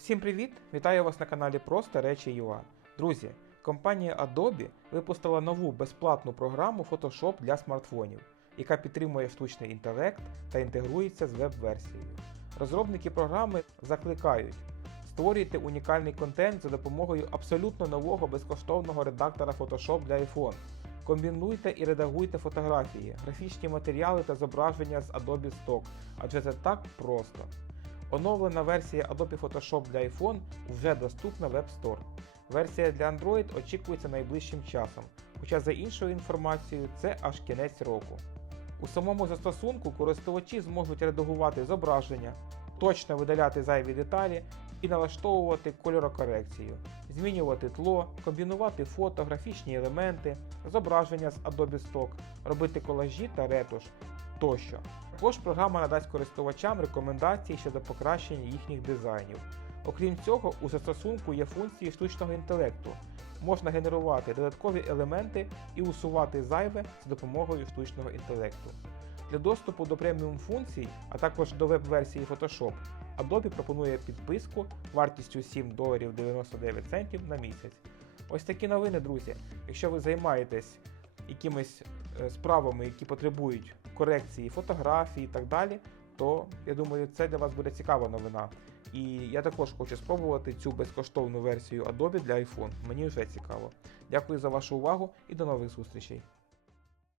Всім привіт! Вітаю вас на каналі Просто Речі UA. Друзі, компанія Adobe випустила нову безплатну програму Photoshop для смартфонів, яка підтримує штучний інтелект та інтегрується з веб-версією. Розробники програми закликають створюйте унікальний контент за допомогою абсолютно нового безкоштовного редактора Photoshop для iPhone. Комбінуйте і редагуйте фотографії, графічні матеріали та зображення з Adobe Stock, адже це так просто. Оновлена версія Adobe Photoshop для iPhone вже доступна в App Store. Версія для Android очікується найближчим часом, хоча за іншою інформацією це аж кінець року. У самому застосунку користувачі зможуть редагувати зображення, точно видаляти зайві деталі і налаштовувати кольорокорекцію, змінювати тло, комбінувати фото, графічні елементи, зображення з Adobe Stock, робити колажі та ретуш тощо. Також програма надасть користувачам рекомендації щодо покращення їхніх дизайнів. Окрім цього, у застосунку є функції штучного інтелекту. Можна генерувати додаткові елементи і усувати зайве за допомогою штучного інтелекту. Для доступу до преміум функцій, а також до веб-версії Photoshop, Adobe пропонує підписку вартістю 7 доларів 99 центів на місяць. Ось такі новини, друзі. Якщо ви займаєтесь якимись справами, які потребують корекції фотографій і так далі, то я думаю, це для вас буде цікава новина. І я також хочу спробувати цю безкоштовну версію Adobe для iPhone. Мені вже цікаво. Дякую за вашу увагу і до нових зустрічей.